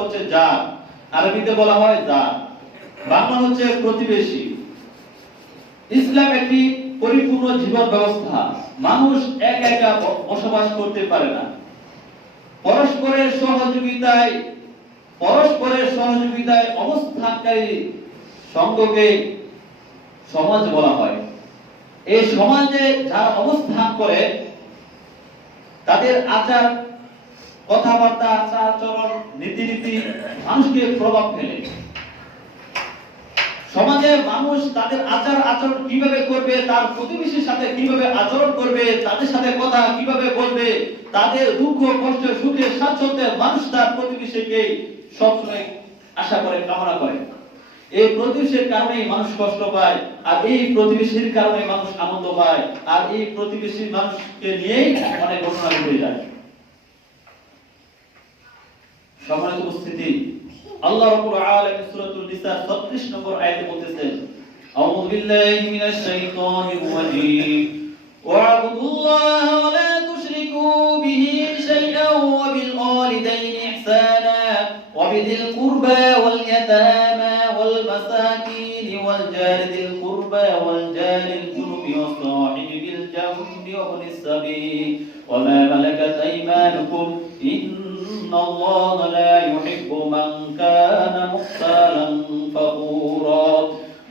হচ্ছে জার, আরবিতে বলা হয় জার, বাংলা হচ্ছে প্রতিবেশী। ইসলাম একটি পরিপূর্ণ জীবন ব্যবস্থা। মানুষ একা বসবাস করতে পারে না। পরস্পরের সহযোগিতায় অবস্থানকারী সঙ্গকে সমাজ বলা হয়। এই সমাজে যারা অবস্থান করে তাদের আচার, কথাবার্তা, আচরণ, নীতিনীতি মানুষকে প্রভাব ফেলে। সমাজে মানুষ তাদের আচরণ কিভাবে করবে, তার প্রতিবেশীর সাথে কিভাবে আচরণ করবে, তাদের সাথে কথা কিভাবে বলবে, তাদের দুঃখ কষ্ট সুখে স্বাচ্ছন্দ্যে মানুষ তার প্রতিবেশীকে সবসময় আশা করে, কামনা করে। এই প্রতিবেশীর কারণেই মানুষ কষ্ট পায়, আর এই প্রতিবেশীর কারণে মানুষ আনন্দ পায়, আর এই প্রতিবেশীর মানুষকে নিয়েই অনেক ঘটনা ঘটে যায়। সম্মানিত উপস্থিতি, আল্লাহ রাব্বুল আলামিন সূরাতুন নিসা 36 নম্বর আয়াতে বলতেছেন, আউযু বিল্লাহি মিনাশ শাইতানির রাজীম, ওয়া'বুদুল্লাহা ওয়া লা তুশরিকু বিহি শাইআন ওয়া বিল ওয়ালিদাইনি ইহসানা ওয়া বিযিল কুরবা ওয়াল ইয়াতামা ওয়াল মাসাকিন ওয়াল জারি যিল কুরবা ওয়াল জারিল জুনুবি ওয়াস সাহিবি বিল জামবি ওয়া ইবনিস সাবিল ওয়া মা মালাকাত আইমানুকুম ইন্নাল্লাহা লা ইউহিব্বু মান কানা মুখতালান ফাখুরা।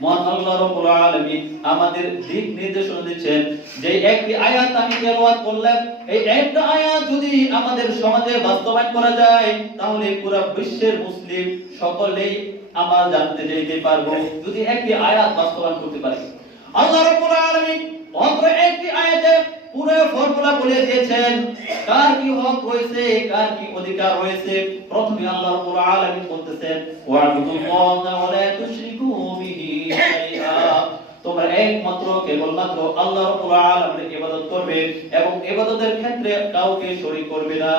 মহান আল্লাহ রাব্বুল আলামিন আমাদের দিক নির্দেশনা দিচ্ছেন যে একটি আয়াত আমি তেলাওয়াত করলাম, এই একটা আয়াত যদি আমাদের সমাজে বাস্তবায়ন করা যায় তাহলে পুরো বিশ্বের মুসলিম সকলেই আমরা জানতে যেতে পারবো, যদি একটি আয়াত বাস্তবায়ন করতে পারি। আল্লাহ রাব্বুল আলামিন অত্র একটি আয়াতে পুরো ফর্মুলা বলে দিয়েছেন কার কি হক রয়েছে, কার কি অধিকার রয়েছে। প্রথমে আল্লাহ রাব্বুল আলামিন বলতেছেন, ওয়া'বুদুল্লাহা ওয়া লা তুশরিকু বিহি শাইআ, তোমরা একমাত্র কেবলমাত্র আল্লাহ রাব্বুল আলামিনের ইবাদত করবে এবং ইবাদতের ক্ষেত্রে কাউকে শরীক করবে না।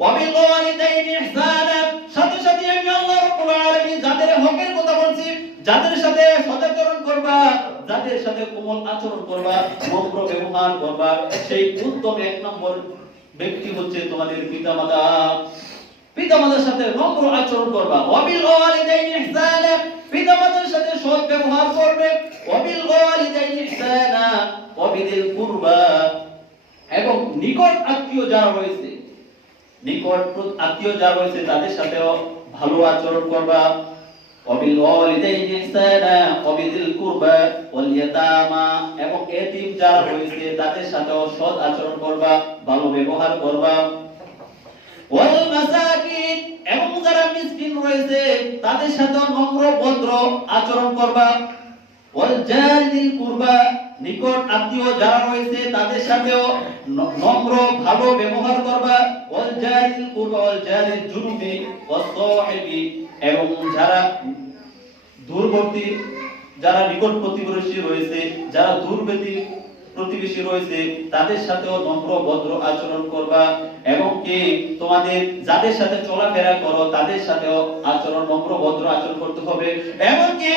ওয়া বিল ওয়ালিদাইনি ইহসানা, সাথে সাথে আমি আল্লাহ রাব্বুল আলামিন যাদের হকের কথা বলছি, যাদের সাথে সদাচরণ করবা, যাদের সাথে কোমল আচরণ করবা, নম্র ব্যবহার করবা, সেই উত্তম এক নম্বর ব্যক্তি হচ্ছে তোমাদের পিতামাতা। পিতামাতার সাথে নম্র আচরণ করবা। ওয়া বিল ওয়ালিদাইনি ইহসানা, পিতামাতার সাথে সৎ ব্যবহার করবে। ওয়া বিল ওয়ালিদাইনি ইহসানা ওয়া বিযিল কুরবা, এবং নিকট আত্মীয় যারা রয়েছে, তাদের সাথেও ভালো আচরণ করবা। ওয়াবিল ওয়ালিদাইনি ইহসানা ওয়াবিযিল কুরবা ওয়াল ইয়াতামা, এবং এতিম যারা রয়েছে তাদের সাথেও সৎ আচরণ করবা, ভালো ব্যবহার করবা। ওয়াল মাসাকিন, এবং যারা মিসকিন রয়েছে তাদের সাথেও নম্র ভদ্র আচরণ করবা। ওয়াল জারিল কুরবা, নিকট আত্মীয় যারা রয়েছে তাদের সাথেও নম্র ভালো ব্যবহার করবা। ওয়াল জারিল কুরবা ওয়াল জারিল জুনুবি ওয়াস সাহিবি, এবং যারা দূরবর্তী, যারা নিকট প্রতিবেশী রয়েছে, যারা দূরবর্তী প্রতিবেশী রয়েছে তাদের সাথেও নম্র ভদ্র আচরণ করবা। এবং কি তোমাদের যাদের সাথে চলাফেরা করো তাদের সাথেও নম্র ভদ্র আচরণ করতে হবে। এমনকি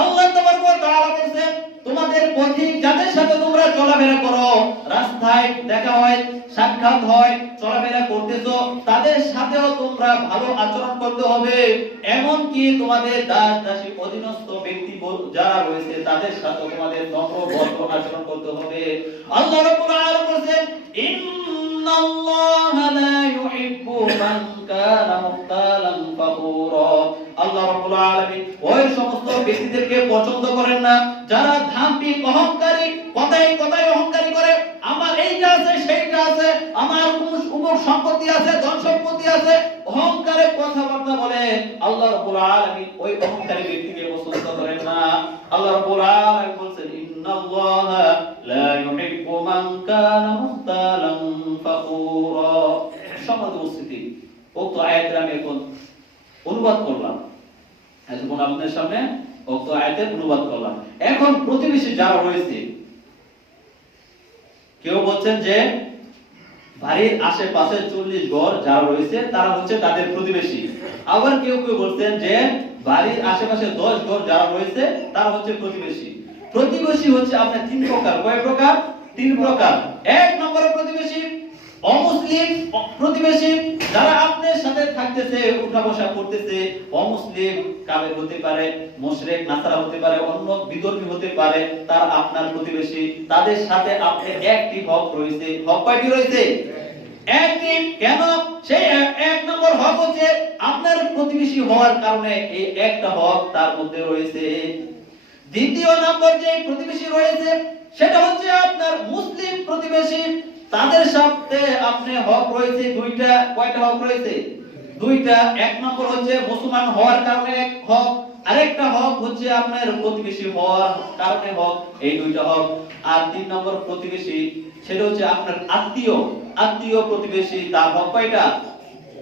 আল্লাহ তাবারক ওয়া তাআলা বলেন, তোমাদের পথিক যাদের সাথে তোমরা চলাফেরা করো, রাস্তায় দেখা হয়, সাক্ষাৎ হয়, চলাফেরা করতেছো, তাদের সাথেও তোমরা ভালো আচরণ করতে হবে। এমনকি তোমাদের দাস দাসী অধীনস্থ ব্যক্তি যারা রয়েছে তাদের সাথে তোমাদের নম্র ভদ্র আচরণ করতে হবে। আল্লাহ রাব্বুল আলামিন বলেন, ইন্নাল্লাহা লা ইউহিব্বু মান কানা মুখতালান ফাখুরা। আল্লাহ রাব্বুল আলামিন ওই সমস্ত ব্যক্তিদেরকে পছন্দ করেন না যারা ধাম্বিক, অহংকারী, কথায় অহংকারী করে, আমার এইটা আছে সেইটা আছে, আমার উমর সম্পত্তি আছে, ধন সম্পত্তি আছে, অহংকারে কথাবার্তা বলে। আল্লাহ রাব্বুল আলামিন ওই অহংকারী ব্যক্তিকে পছন্দ করেন না। আল্লাহ রাব্বুল আলামিন বলেন, ইন্নাল্লাহা লা ইউহিব্বু মান কানা মুখতালান ফাখুরা। সম্মানিত উপস্থিতি, উক্ত আয়াতটা আমি এখন অনুবাদ করলাম, এখন আপনাদের সামনে উক্ত আয়াতের অনুবাদ করলাম। এখন প্রতিবেশী যারা রয়েছে, কেউ বলছেন যে বাড়ির আশেপাশে 40 ঘর যারা রয়েছে তারা হচ্ছে তাদের প্রতিবেশী। আবার কেউ বলছেন যে বাড়ির আশেপাশে 10 ঘর যারা রয়েছে তারা হচ্ছে প্রতিবেশী। প্রতিবেশী হচ্ছে আপনার 3 প্রকার। কয় প্রকার? 3 প্রকার। এক নম্বরের প্রতিবেশী অমুসলিম প্রতিবেশী যারা আপনার সাথে থাকতেছে, উঠা বসা করতেছে, অমুসলিম কাফের হতে পারে, মুশরিক নাসারা হতে পারে, অন্য বিধর্মী হতে পারে, তার আপনার প্রতিবেশী, তাদের সাথে আপনার একটি হক রয়েছে। হক কয়টি রয়েছে? একটি। কেন? সেই এক নম্বর হক হচ্ছে আপনার প্রতিবেশী হওয়ার কারণে এই একটা হক তার মধ্যে রয়েছে। দ্বিতীয় নম্বর যে প্রতিবেশী রয়েছে সেটা হচ্ছে আপনার মুসলিম প্রতিবেশী, তাদের সাথে আপনি হক রয়েছে দুইটা। কয়টা হক রয়েছে? দুইটা। এক নম্বর হচ্ছে মুসলমান হওয়ার কারণে এক হক, আরেকটা হক হচ্ছে আপনার প্রতিবেশী হওয়ার কারণে হক। এই দুইটা হক। আর তিন নম্বর প্রতিবেশী সেটা হচ্ছে আপনার আত্মীয়। আত্মীয় প্রতিবেশী, তার হক কয়টা?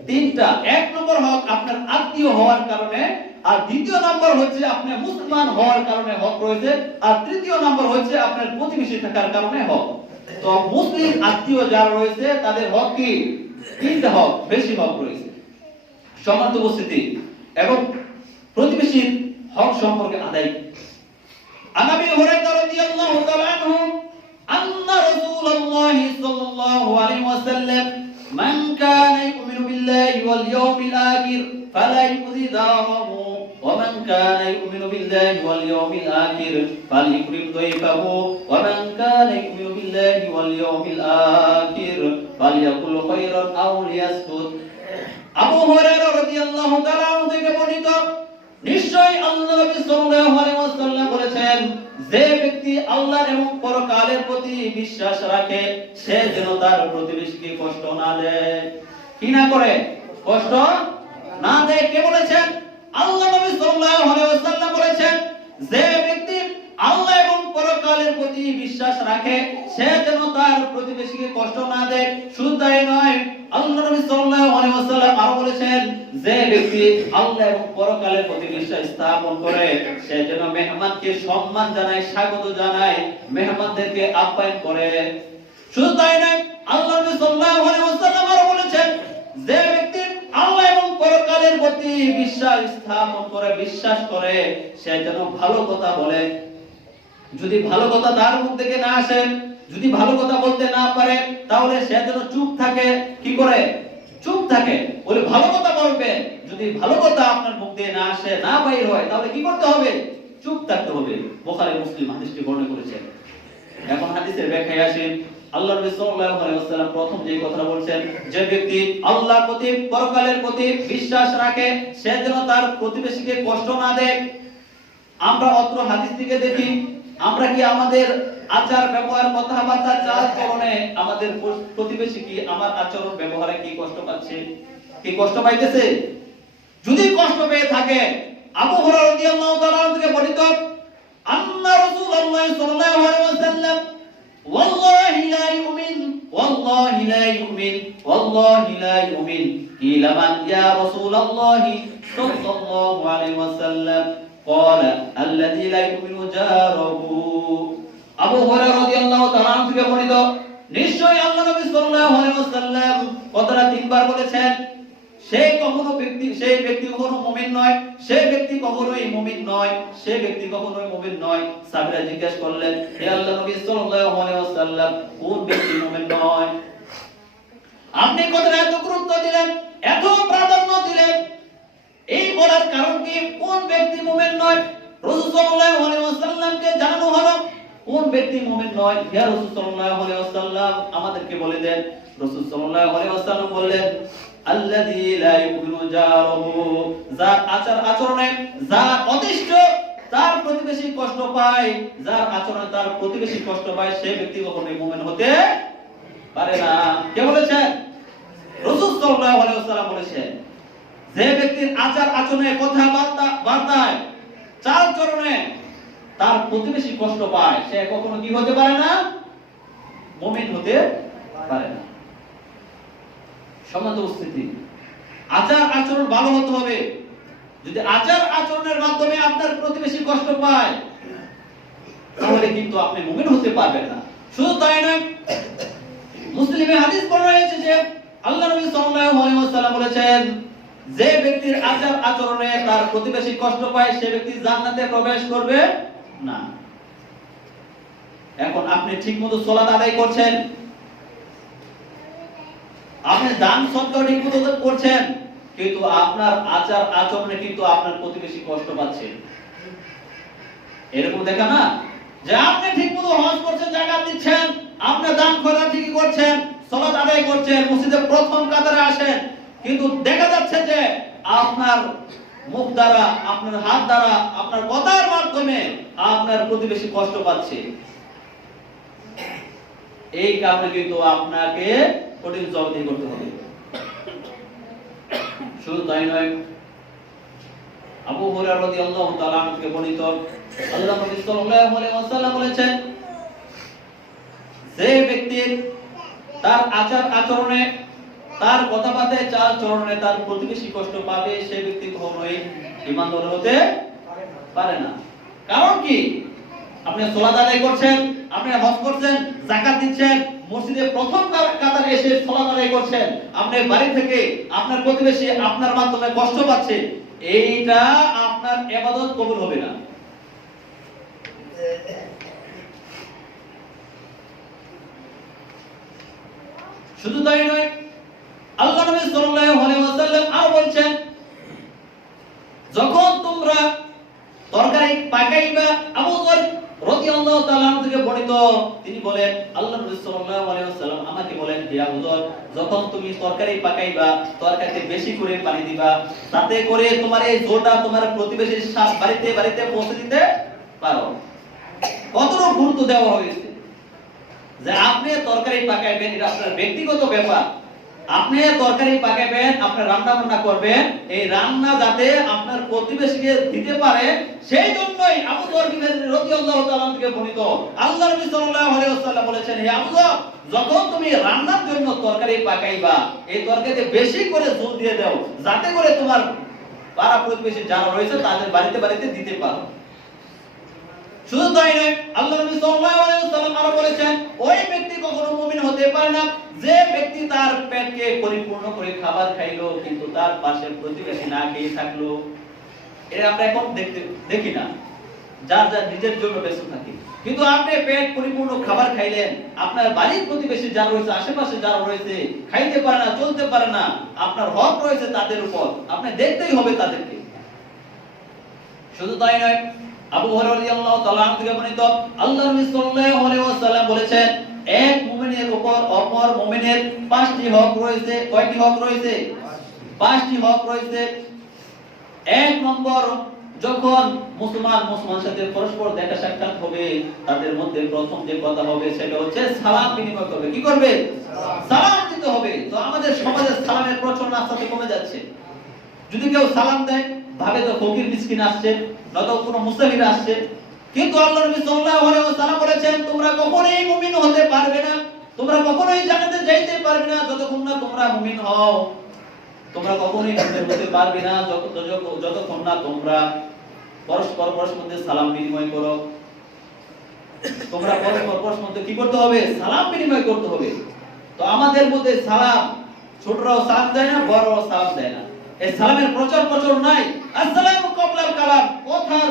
তিনটা। এক নম্বর হক আপনার আত্মীয় হওয়ার কারণে, আর দ্বিতীয় নম্বর হচ্ছে আপনি মুসলমান হওয়ার কারণে হক রয়েছে, আর তৃতীয় নম্বর হচ্ছে আপনার প্রতিবেশী থাকার কারণে হক। তো মুসলিম আত্মীয় যারা রয়েছে তাদের হক কি? তিনটা হক, বেশি হক রয়েছে। সম্মানিত উপস্থিতি, এবং প্রতিবেশীর হক সম্পর্কে আদায়। আনাবি হুরায়রা রাদিয়াল্লাহু তাআলা আনহু আন্না রাসূলুল্লাহ সাল্লাল্লাহু আলাইহি ওয়াসাল্লাম মান কানা ইউমিনু বিল্লাহি ওয়াল ইয়াউমিল আখির ফালা ইউযি দারাহু ওয়া মান কানা ইউমিনু বিল্লাহি ওয়াল ইয়াউমিল আখির ফালইকরিম দাইফাহু ওয়া মান কানা ইউমিনু বিল্লাহি ওয়াল ইয়াউমিল আখির ফালইয়াকুল খায়রান আও লিয়াসকুত। আবু হুরায়রা রাদিয়াল্লাহু তাআলা আনহু থেকে বর্ণিত, নিশ্চয়ই আল্লাহ নবী সাল্লাল্লাহু আলাইহি ওয়াসাল্লাম বলেছেন, যে ব্যক্তি আল্লাহ এবং পরকালের প্রতি বিশ্বাস রাখে সে যেন তার প্রতিবেশীকে কষ্ট না দেয়। কি না করে? কষ্ট না দেয়। কে বলেছেন? আল্লাহ নবী সাল্লাল্লাহু আলাইহি ওয়াসাল্লাম বলেছেন, যে ব্যক্তি আল্লাহ এবং পরকালের প্রতি বিশ্বাস রাখে সে যেন তার প্রতিবেশীকে কষ্ট না দেয়। শুধু তাই নয়, আল্লাহ নবী সাল্লাল্লাহু আলাইহি ওয়াসাল্লাম আরো বলেছেন, যে ব্যক্তি আল্লাহ এবং পরকালের প্রতি বিশ্বাস স্থাপন করে সে যেন মেহমানকে সম্মান জানায়, স্বাগত জানায়, মেহমানদেরকে আপ্যায়ন করে। শুধু তাই নয়, আল্লাহ নবী সাল্লাল্লাহু আলাইহি ওয়াসাল্লাম আরো বলেছেন, যে ব্যক্তি আল্লাহ এবং পরকালের প্রতি বিশ্বাস স্থাপন করে, বিশ্বাস করে, সে যেন ভালো কথা বলে। যদি ভালো কথা তার মুখ থেকে না আসে, যদি ভালো কথা বলতে না পারে, তাহলে সে যেন চুপ থাকে। কি করে? চুপ থাকে। বলে ভালো কথা বলবে। যদি ভালো কথা আপনার মুখ দিয়ে না আসে, না বাইর হয়, তাহলে কি করতে হবে? চুপ থাকতে হবে। বুখারী মুসলিম হাদিসটি বর্ণনা করেছেন। এখন হাদিসের ব্যাখ্যায় আসেন। আল্লাহ নবী সাল্লাল্লাহু আলাইহি ওয়াসাল্লাম প্রথম যে কথাটা বলছেন, যে ব্যক্তি আল্লাহর প্রতি পরকালের প্রতি বিশ্বাস রাখে সে যেন তার প্রতিবেশীকে কষ্ট না দেয়। আমরা অত্র হাদিস থেকে দেখি, আমরা কি আমাদের আচার ব্যবহার, কথাবার্তা, চাল চলনে আমাদের প্রতিবেশী কি আমার আচরণ ব্যবহারে কি কষ্ট পাচ্ছে? কি কষ্ট পাইতেছে? যদি কষ্ট পেয়ে থাকে, আবু হুরায়রা রাদিয়াল্লাহু তাআলা থেকে বর্ণিত, আন্না রাসূলুল্লাহ সাল্লাল্লাহু আলাইহি ওয়াসাল্লাম ওয়াল্লাহি লা ইউমিন ওয়াল্লাহি লা ইউমিন ওয়াল্লাহি লা ইউমিন কিলা মান ইয়া রাসূলুল্লাহ সাল্লাল্লাহু আলাইহি ওয়াসাল্লাম قال الذي لا يؤمن جاره। আবু হুরায়রা রাদিয়াল্লাহু তাআলা থেকে বর্ণিত, নিশ্চয়ই আল্লাহ নবী সাল্লাল্লাহু আলাইহি ওয়াসাল্লাম কথাটা তিনবার বলেছেন, সেই ব্যক্তি কখনো মুমিন নয়, সেই ব্যক্তি কখনোই মুমিন নয়, সেই ব্যক্তি কখনোই মুমিন নয়। সাহাবীরা জিজ্ঞেস করলেন, হে আল্লাহ নবী সাল্লাল্লাহু আলাইহি ওয়াসাল্লাম, কোন ব্যক্তি মুমিন নয়? আপনি কথাটা এত গুরুত্ব দিলেন, এত প্রাধান্য দিলেন, এই বলার কারণ কি? কোন ব্যক্তি মুমিন নয়? রাসূল সাল্লাল্লাহু আলাইহি ওয়াসাল্লামকে জানানো হলো কোন ব্যক্তি মুমিন নয়। ইয়া রাসূল সাল্লাল্লাহু আলাইহি ওয়াসাল্লাম আমাদেরকে বলে দেন। রাসূল সাল্লাল্লাহু আলাইহি ওয়াসাল্লাম বললেন, আল্লাযী লা ইউমিনু জারুহু, যার আচার আচরণে, যার অতিষ্ঠ তার প্রতিবেশী কষ্ট পায়, যার আচরণে তার প্রতিবেশী কষ্ট পায়, সেই ব্যক্তি কখনোই মুমিন হতে পারে না। কে বলেছেন? রাসূল সাল্লাল্লাহু আলাইহি ওয়াসাল্লাম বলেছেন, যে ব্যক্তির আচার আচরণে, কথাবার্তায়, চাল চলনে তার প্রতিবেশী কষ্ট পায়, সে কখনো কি হতে পারে না? মুমিন হতে পারে না। সম্মানিত উপস্থিতি, আচার আচরণ ভালো হতে হবে। যদি আচার আচরণের মাধ্যমে আপনার প্রতিবেশী কষ্ট পায়, তাহলে কিন্তু আপনি মুমিন হতে পারবেন না। শুধু তাই নয়, মুসলিমে হাদিস বর্ণনা হয়েছে যে আল্লাহ নবী সাল্লাল্লাহু আলাইহি ওয়াসাল্লাম বলেছেন, যে ব্যক্তির আচার আচরণে তার প্রতিবেশী কষ্ট পায়, সে ব্যক্তি জান্নাতে প্রবেশ করবে না। এখন আপনি ঠিকমতো সালাত আদায় করছেন, আপনি দান সদকা ঠিকমতো করছেন, কিন্তু আপনার আচার আচরণে কিন্তু আপনার প্রতিবেশী কষ্ট পাচ্ছে। এরকম দেখা না যে আপনি ঠিকমতো হজ করছেন, যাকাত দিচ্ছেন, আপনি দান খয়রাত ঠিকই করছেন, সালাত আদায় করছেন, মসজিদে প্রথম কাতারে আসেন, কিন্তু দেখা যাচ্ছে যে আপনার মুখ দ্বারা, আপনার হাত দ্বারা, আপনার কথার মাধ্যমে আপনার প্রতিবেশী কষ্ট পাচ্ছে। এই কারণে কিন্তু আপনাকে কঠিন জবাবদিহি করতে হবে। শুধু তাই নয়, আবু হুরায়রা রাদিয়াল্লাহু তাআলা আনহু থেকে বর্ণিত, আল্লাহ নবী সাল্লাল্লাহু আলাইহি ওয়াসাল্লাম বলেছেন, যে ব্যক্তি তার আচার আচরণে, তার কথাবার্তায়, চাল চলনে তার প্রতিবেশী কষ্ট পাবে, সে ব্যক্তি কখনোই ঈমানদার হতে পারে না। কারণ কি? আপনি সালাত আদায় করছেন, আপনি হজ করছেন, যাকাত দিচ্ছেন, মসজিদে প্রথম কাতারে এসে সালাত আদায় করছেন, আপনি বাড়ি থেকে আপনার প্রতিবেশী আপনার মাধ্যমে কষ্ট পাচ্ছে, এইটা আপনার ইবাদত কবুল হবে না। শুধু তাই নয়, আল্লাহ নবী সাল্লাল্লাহু আলাইহি ওয়াসাল্লাম আরো বলেন, যখন তোমরা তরকারি পাকাইবা, আবু যর রাদিয়াল্লাহু তাআলা আনহু থেকে বর্ণিত, তিনি বলেন, আল্লাহ নবী সাল্লাল্লাহু আলাইহি ওয়াসাল্লাম আমাকে বলেন, হে আবু যর, যখন তুমি তরকারি পাকাইবা, তরকারিতে বেশি করে পানি দিবা, তাতে করে তোমার এই জোটা তোমার প্রতিবেশীর বাড়িতে বাড়িতে পৌঁছে দিতে পারো। কতটুকু গুরুত্ব দেওয়া হয়েছে যে আপনি তরকারি পাকাইবেন, এটা আপনার ব্যক্তিগত ব্যাপার। আপনি তরকারি পাকাবেন, আপনি রান্না বান্না করবেন, এই রান্না যাতে আপনার প্রতিবেশীকে দিতে পারে, সেই জন্যই আবু যর রাদিয়াল্লাহু তাআলা থেকে বর্ণিত, আল্লাহ নবী সাল্লাল্লাহু আলাইহি ওয়াসাল্লাম বলেছেন, হে আবু যর, যখন তুমি রান্নার জন্য তরকারি পাকাইবা, এই তরকারিতে বেশি করে ঝোল দিয়ে দাও, যাতে করে তোমার পাড়া প্রতিবেশী যারা রয়েছে তাদের বাড়িতে বাড়িতে দিতে পারো। শুধু তাই নয়, আল্লাহ নবী সাল্লাল্লাহু আলাইহি ওয়াসাল্লাম আরো বলেছেন, ওই ব্যক্তি কখনো মুমিন হতে পারে না যে ব্যক্তি তার পেটকে পরিপূর্ণ করে খাবার খাইলো, কিন্তু তার পাশের প্রতিবেশী না খেয়ে থাকলো। এটা আমরা এখন দেখি না, যার যার নিজের জন্য ব্যস্ত থাকে। কিন্তু আপনি পেট পরিপূর্ণ খাবার খাইলেন, আপনার বাড়ির প্রতিবেশী যারা রয়েছে, আশেপাশে যারা রয়েছে, খাইতে পারে না, চলতে পারে না, আপনার হক রয়েছে তাদের উপর, আপনি দেখতেই হবে তাদেরকে। শুধু তাই নয়, আবু হুরায়রা রাদিয়াল্লাহু তাআলা আনহু থেকে বর্ণিত, আল্লাহ নবী সাল্লাল্লাহু আলাইহি ওয়াসাল্লাম বলেছেন, এক মুমিনের উপর অপর মুমিনের 5টি হক রয়েছে। কয়টি হক রয়েছে? 5টি হক রয়েছে। এক নম্বর, যখন মুসলমানের সাথে পরস্পর দেখা সাক্ষাৎ হবে, তাদের মধ্যে প্রথম যে কথা হবে সেটা হচ্ছে সালাম বিনিময় করবে। কি করবে? সালাম দিতে হবে। তো আমাদের সমাজে সালামের প্রচলন আস্তে আস্তে কমে যাচ্ছে। যদি কেউ সালাম দেয়, ভাবে তো ফকির মিসকিন আসছে, নয়তো কোনো মুসাফির আসছে। কিন্তু আল্লাহ নবী সাল্লাল্লাহু আলাইহি ওয়াসাল্লাম বলেছেন, তোমরা কখনোই মুমিন হতে পারবে না, তোমরা কখনোই জান্নাতে যাইতে পারবে না যতক্ষণ না তোমরা মুমিন হও। তোমরা কখনোই মুমিন হতে পারবে না যতক্ষণ না তোমরা পরস্পর মধ্যে সালাম বিনিময় করো। তোমরা পরস্পর মধ্যে কি করতে হবে? সালাম বিনিময় করতে হবে। তো আমাদের মধ্যে সালাম, ছোটরাও সালাম দেয় না, বড়রাও সালাম দেয় না। এই সালামের প্রচলন নাই। আসসালামু ক্বাবলাল কালাম, কথার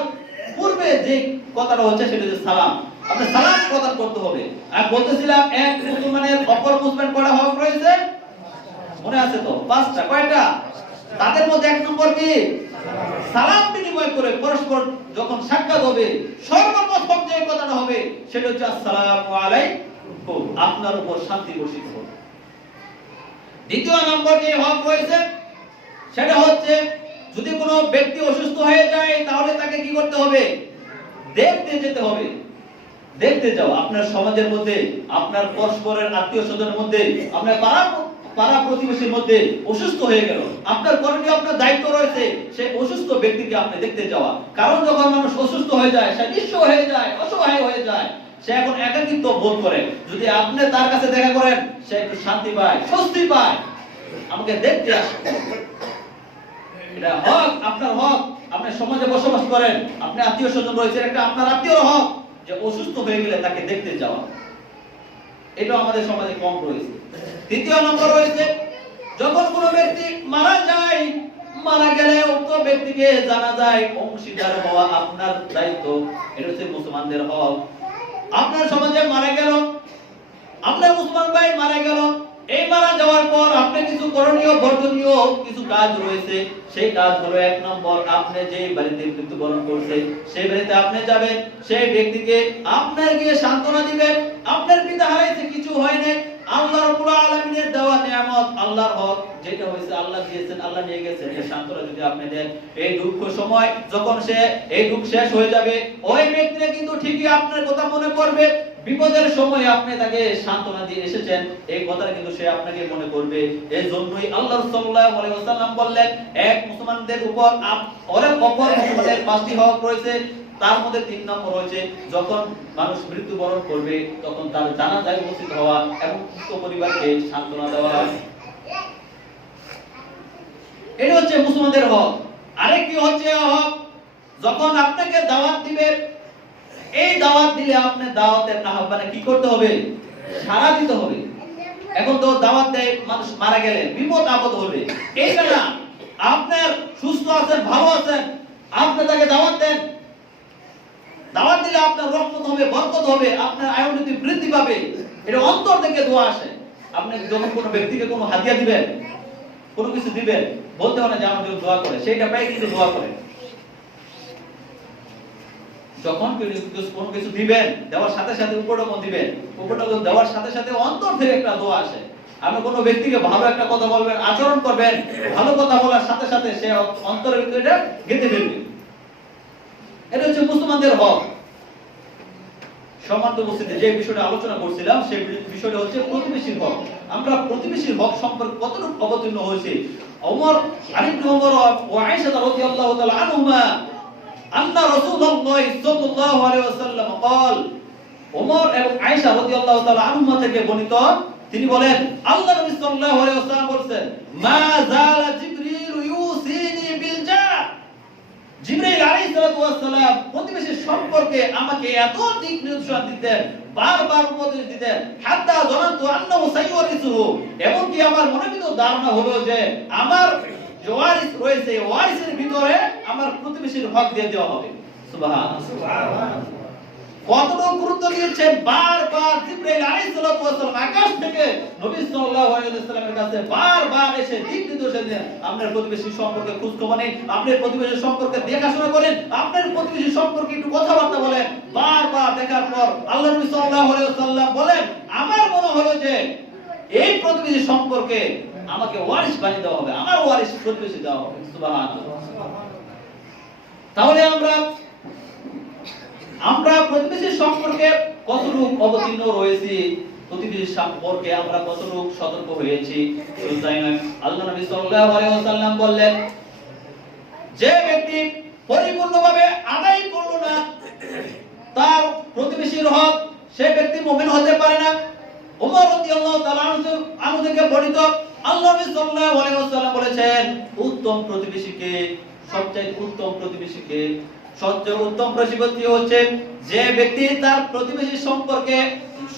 পূর্বে যে কথাটা হচ্ছে সেটা হচ্ছে সালাম। আপনি সালাম প্রদান করতে হবে। আর বলতেছিলাম, এক মুসলমানের অপর মুসলমান কয়টা হক রয়েছে? মনে আছে তো? 5টা। কয়টা? তাদের মধ্যে এক নম্বর কি? সালাম বিনিময় করে পরস্পর যখন সাক্ষাৎ হবে, সর্বপ্রথম যে কথাটা হবে সেটা হচ্ছে আসসালামু আলাইকুম, আপনার উপর শান্তি বর্ষিত হোক। দ্বিতীয় নম্বর যে হক রয়েছে সেটা হচ্ছে, যদি কোনো ব্যক্তি অসুস্থ হয়ে যায় তাহলে তাকে কি করতে হবে? দেখতে যেতে হবে। দেখতে যাও। আপনার সমাজের মধ্যে, আপনার পরস্পরের আত্মীয় স্বজনের মধ্যে, আপনার পাড়া প্রতিবেশীর মধ্যে অসুস্থ হয়ে গেল, আপনার করণীয়, আপনার দায়িত্ব রয়েছে সেই অসুস্থ ব্যক্তিকে আপনি দেখতে যাওয়া। কারণ যখন মানুষ অসুস্থ হয়ে যায়, সে নিঃস্ব হয়ে যায়, অসহায় হয়ে যায়, সে এখন একাকিত্ব বোধ করে। যদি আপনি তার কাছে দেখা করেন, সে একটু শান্তি পায়, স্বস্তি পায়, আমাকে দেখতে আসে। এটা হক, আপনার হক। আপনি সমাজে বসবাস করেন, আপনি আত্মীয় স্বজন রয়েছে, একটা আপনার আত্মীয়র হক যে অসুস্থ হয়ে গেলে তাকে দেখতে যাওয়া। এটা আমাদের সমাজে কম রয়েছে। তৃতীয় নম্বর রয়েছে, যখন কোনো ব্যক্তি মারা যায়, মারা গেলে উক্ত ব্যক্তিকে জানাজায় অংশীদার হওয়া আপনার দায়িত্ব। এটা হচ্ছে মুসলমানদের হক। আপনার সমাজে মারা গেল, আপনার মুসলমান ভাই মারা গেল, এই মারা যাওয়ার পর আপনি কিছু করণীয় বর্জনীয় কিছু কাজ রয়েছে। সেই কাজ হলো, এক নম্বর, আপনি যে বাড়িতে মৃত্যুবরণ করছে সেই বাড়িতে আপনি যাবেন, সেই ব্যক্তিকে আপনার গিয়ে সান্ত্বনা দিবেন। আপনার পিতা হারাইছে, কিছু হয় নাই, আল্লাহ রাব্বুল আলামিনের দেওয়া নিয়ামত, আল্লাহর হক, যেটা হয়েছে আল্লাহ দিয়েছেন, আল্লাহ নিয়ে গেছেন, এই সান্ত্বনা যদি আপনি দেন, এই দুঃখ সময় যখন এই দুঃখ শেষ হয়ে যাবে, ওই ব্যক্তিরা কিন্তু ঠিকই আপনার কথা মনে করবে। বিপদের সময় আপনি তাকে সান্ত্বনা দিয়ে এসেছেন, এই কথাটা কিন্তু সে আপনাকে মনে করবে। এই জন্যই আল্লাহ সাল্লাল্লাহু আলাইহি ওয়াসাল্লাম বললেন, এক মুসলমানদের উপর অপর মুসলমানের 5টি হক রয়েছে। তার মধ্যে 3 নম্বর হচ্ছে, যখন মানুষ মৃত্যুবরণ করবে তখন তার জানাজায় উপস্থিত হওয়া এবং পরিবারকে সান্ত্বনা দেওয়া। এটা হচ্ছে মুসলমানদের হক। আরেকটি হচ্ছে হক, যখন আপনাকে দাওয়াত দিবে, এই দাওয়াত দিলে আপনি দাওয়াতের আহ্বানে কি করতে হবে? সাড়া দিতে হবে। এখন তো দাওয়াত দেয় মানুষ মারা গেলে, বিপদ আপদ হলে, এইটা না, আপনার সুস্থ আছেন, ভালো আছেন, আপনি তাকে দাওয়াত দেন। দাওয়াত দিলে আপনার রহমত হবে, বরকত হবে, আপনার আয়ুর্নীতি বৃদ্ধি পাবে। এটা অন্তর থেকে দোয়া আসে। আপনি যখন কোনো ব্যক্তিকে কোনো হাদিয়া দিবেন, কোনো কিছু দিবেন, বলতে হবে না যে আমার জন্য দোয়া করে, সেইটা পাই কিন্তু দোয়া করে। যখন কোনো কিছু দিবেন, দেওয়ার সাথে সাথে উপঢৌকন দিবেন, উপঢৌকন দেওয়ার সাথে সাথে অন্তর থেকে একটা দোয়া আসে। আপনি কোনো ব্যক্তিকে ভালো একটা কথা বলবেন, আচরণ করবেন, ভালো কথা বলার সাথে সাথে সে অন্তরের ভিতরে এটা গেঁথে ফেলবে। এটা হচ্ছে মুসলমানদের হক। সম্মানিত উপস্থিতি, যে বিষয়টা আলোচনা করছিলাম সেই বিষয়টা হচ্ছে প্রতিবেশীর হক। আমরা প্রতিবেশীর হক সম্পর্কে কতটুকু অবতীর্ণ হয়েছে। ওমর, আলী ইবনে ওমর ও আয়েশা রাদিয়াল্লাহু তাআলা আনহুমা আন্না রাসূলুল্লাহ সাল্লাল্লাহু আলাইহি ওয়াসাল্লাম قال, ওমর এবং আয়েশা রাদিয়াল্লাহু তাআলা আনহুমা থেকে বর্ণিত, তিনি বলেন, আল্লাহ নবী সাল্লাল্লাহু আলাইহি ওয়াসাল্লাম বলেন, মা যালা জিবরিল ইউসিনি বিল জার। জিবরাইল আলাইহিস সালাতু ওয়াস সালাম প্রতিবেশীর সম্পর্কে আমাকে এত দিক নির্দেশনা দিতেন, বারবার উপদেশ দিতেন, হাত্তা জানাতু আন্নাহু সাইয়ুরিসুহু, এমনকি আমার মনে ভিতর ধারণা হলো যে আমার যে ওয়ারিস রয়েছে, ওয়ারিসের ভিতরে আমার প্রতিবেশীর হক দিয়ে দেওয়া হবে। সুবহানাল্লাহ। কতটুকু গুরুত্ব দিয়েছেন, বারবার জিবরাইল আলাইহিস সালাতু ওয়াস সালাম আকাশ থেকে নবী সাল্লাল্লাহু আলাইহি ওয়াসাল্লামের কাছে বারবার এসে দিক নির্দেশনা দেন, আপনার প্রতিবেশী সম্পর্কে খোঁজ খবর নিন, আপনার প্রতিবেশী সম্পর্কে দেখাশোনা করেন, আপনার প্রতিবেশী সম্পর্কে একটু কথাবার্তা বলেন। বারবার দেখার পর আল্লাহ নবী সাল্লাল্লাহু আলাইহি ওয়াসাল্লাম বলেন, আমার মনে হলো যে এই প্রতিবেশী সম্পর্কে আমাকে ওয়ারিস বানিয়ে দেওয়া হবে, আমার ওয়ারিস প্রতিবেশী দেওয়া হবে। সুবহানাল্লাহ। তাহলে আমরা প্রতিবেশী সম্পর্কে কতটুকু অবতীর্ণ রয়েছি, প্রতিবেশী সম্পর্কে আমরা কতটুকু সতর্ক হয়েছি, শুধু তাই নয়, আল্লাহ নবী সাল্লাল্লাহু আলাইহি ওয়াসাল্লাম বললেন, যে ব্যক্তি পরিপূর্ণভাবে আদায় করলো না তার প্রতিবেশীর হক, সে ব্যক্তি মুমিন হতে পারে না। ওমর রাদিয়াল্লাহু তাআলা আনহু থেকে বর্ণিত, আল্লাহ নবী সাল্লাল্লাহু আলাইহি ওয়াসাল্লাম বলেছেন, উত্তম প্রতিবেশীকে, সবচেয়ে উত্তম প্রতিবেশীকে, সবচেয়ে উত্তম প্রতিবেশী হচ্ছে যে ব্যক্তি তার প্রতিবেশী সম্পর্কে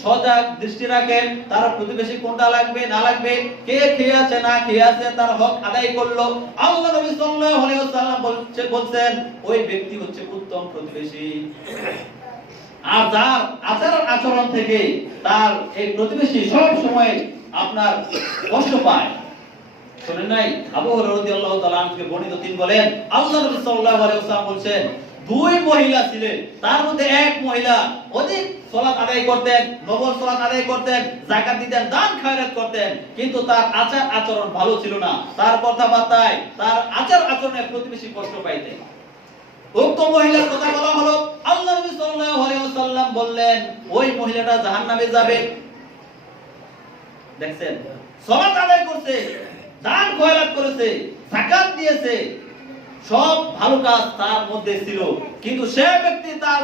সজাগ দৃষ্টি রাখেন, তার প্রতিবেশী কোনটা লাগবে না লাগবে, কে খেয়ে আছে না খেয়ে আছে, তার হক আদায় করলো। আল্লাহ নবী সাল্লাল্লাহু আলাইহি ওয়াসাল্লাম বলছেন, ওই ব্যক্তি হচ্ছে উত্তম প্রতিবেশী। আর যার আচার আচরণ থেকে তার এই প্রতিবেশী সব সময় আপনার কষ্ট পায়। শুনেন নাই, আবু হুরায়রা রাদিয়াল্লাহু তাআলা আনহু বর্ণিত, তিনি বলেন, আল্লাহ নবী সাল্লাল্লাহু আলাইহি ওয়াসাল্লাম বলেন, দুই মহিলা ছিলেন, তার মধ্যে এক মহিলা অধিক সালাত আদায় করতেন, নফল সালাত আদায় করতেন, যাকাত দিতেন, দান খয়রাত করতেন, কিন্তু তার আচার আচরণ ভালো ছিল না। তার কথাবার্তায়, তার আচার আচরণে প্রতিবেশী কষ্ট পাইতেন। উক্ত মহিলার কথা বলা হলো, আল্লাহ নবী সাল্লাল্লাহু আলাইহি ওয়াসাল্লাম বললেন, ওই মহিলাটা জাহান্নামে যাবে। দেখছেন, সালাত আদায় করছে, দান খয়রাত করেছে, যাকাত দিয়েছে, সব ভালো কাজ তার মধ্যে ছিল, কিন্তু সে ব্যক্তি তার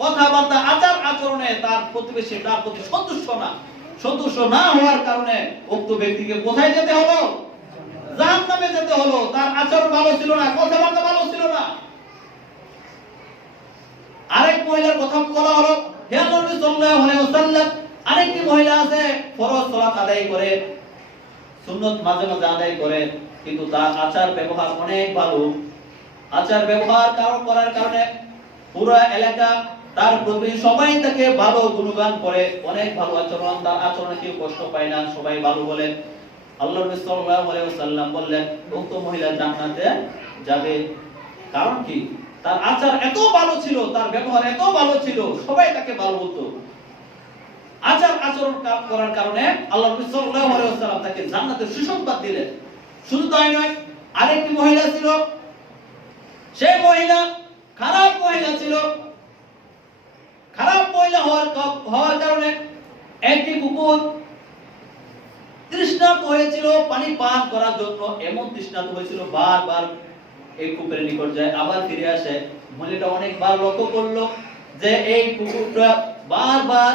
কথাবার্তা, আচার আচরণে তার প্রতিবেশী তার প্রতি সন্তুষ্ট না হওয়ার কারণে উক্ত ব্যক্তিকে কোথায় যেতে হলো? জাহান্নামে যেতে হলো। তার আচরণ ভালো ছিল না, কথাবার্তা ভালো ছিল না। আরেক মহিলার কথা বলা হলো, হে আল্লাহর নবী সাল্লাল্লাহু আলাইহি ওয়াসাল্লাম, আরেকটি মহিলা আছে, ফরজ সালাত আদায় করে, সুন্নাত মাঝে মাঝে আদায় করে, কিন্তু তার আচার ব্যবহার অনেক ভালো। আচার ব্যবহার করার কারণে পুরো এলাকা তার প্রতি সবাই তাকে ভালো গুণগান করে, অনেক ভালো আচরণ, তার আচরণে কেউ কষ্ট পায় না, সবাই ভালো বলে। আল্লাহর নবী সাল্লাল্লাহু আলাইহি ওয়াসাল্লাম বললেন উক্ত মহিলা জান্নাতে যাবে। কারণ কি? তার আচার এত ভালো ছিল, তার ব্যবহার এত ভালো ছিল, সবাই তাকে ভালো বলতো। আচরণ করার কারণে আল্লাহর নবী সাল্লাল্লাহু আলাইহি ওয়াসাল্লাম তাকে জান্নাতের সুসংবাদ দিলেন। শুধু তাই নয়, আরেকটি মহিলা ছিল, সেই মহিলা খারাপ মহিলা ছিল। খারাপ মহিলা হওয়ার কারণে একটি কুকুর তৃষ্ণার্ত হয়েছিল পানি পান করার জন্য। এমন তৃষ্ণার্ত হয়েছিল, বারবার এই কুকুরের নিকট যায়, আবার ফিরে আসে। মহিলাটা অনেকবার লক্ষ্য করলো যে এই কুকুরটা বারবার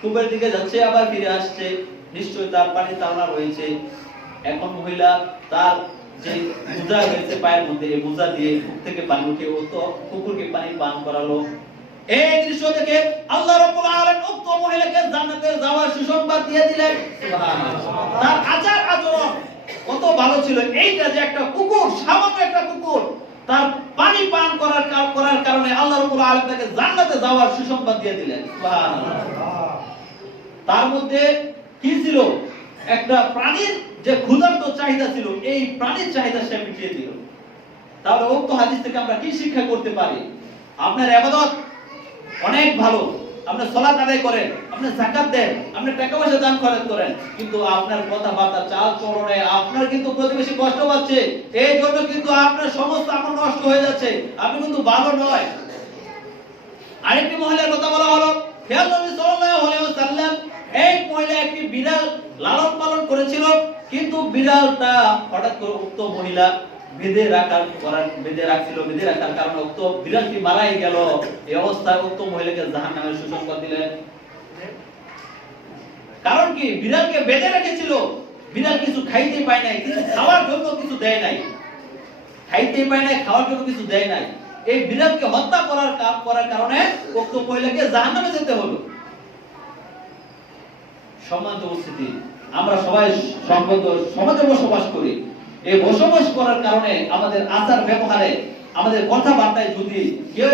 কুকুরের দিকে যাচ্ছে, আবার ফিরে আসছে, নিশ্চয়ই তার পানি তাড়না রয়েছে। এখন মহিলা তার যে মোজা রয়েছে পায়ের মধ্যে, এই মোজা দিয়ে মুখ থেকে পানি উঠিয়ে ও তো কুকুরকে পানি পান করালো। এই দৃশ্য দেখে আল্লাহ রাব্বুল আলামিন উক্ত মহিলাকে জান্নাতে যাওয়ার সুসংবাদ দিয়ে দিলেন। সুবহানাল্লাহ। তার আচরণ কত ভালো ছিল, এইটা যে একটা কুকুর, সামান্য একটা কুকুর, তার পানি পান করার কারণে আল্লাহ রাব্বুল আলামিন তাকে জান্নাতে যাওয়ার সুসংবাদ দিয়ে দিলেন। সুবহানাল্লাহ। তার মধ্যে কি ছিল? একটা প্রাণীর যে ক্ষুধার্ত চাহিদা ছিল, এই প্রাণীর চাহিদা সে মিটিয়ে দিল। তাহলে উক্ত হাদিস থেকে আমরা কি শিক্ষা করতে পারি? আপনার ইবাদত অনেক ভালো, আপনি সালাত আদায় করেন, আপনি যাকাত দেন, আপনি টাকা পয়সা দান খরচ করেন, কিন্তু আপনার কথাবার্তা, চাল চলনে আপনার কিন্তু প্রতিবেশী কষ্ট পাচ্ছে, এই জন্য কিন্তু আপনার সমস্ত আমল নষ্ট হয়ে যাচ্ছে, আপনি কিন্তু ভালো নয়। আরেকটি মহিলার কথা বলা হলো, খেয়াল নবী সাল্লাল্লাহু আলাইহি ওয়াসাল্লাম এক মহিলা একটি বিড়াল লালন পালন করেছিল, কিন্তু বিড়ালটা হঠাৎ করে উক্ত মহিলা বেঁধে রাখার কারণে উক্ত বিড়ালটি মারাই গেল। এই অবস্থায় উক্ত মহিলাকে জাহান্নামের সুসংবাদ দিলেন। কারণ কি? বিড়ালকে বেঁধে রেখেছিল, বিড়াল কিছু খাইতে পায় নাই, কিছু খাওয়ার জন্য কিছু দেয় নাই, খাইতে পায় নাই, খাওয়ার জন্য কিছু দেয় নাই। এই বিড়ালকে হত্যা করার কারণে উক্ত মহিলাকে জাহান্নামে যেতে হলো। সম্মানিত উপস্থিতি, আমরা সবাই সমাজে বসবাস করি। এই বসবাস করার কারণে আমাদের আচার ব্যবহারে, আমাদের কথাবার্তায় যদি কেউ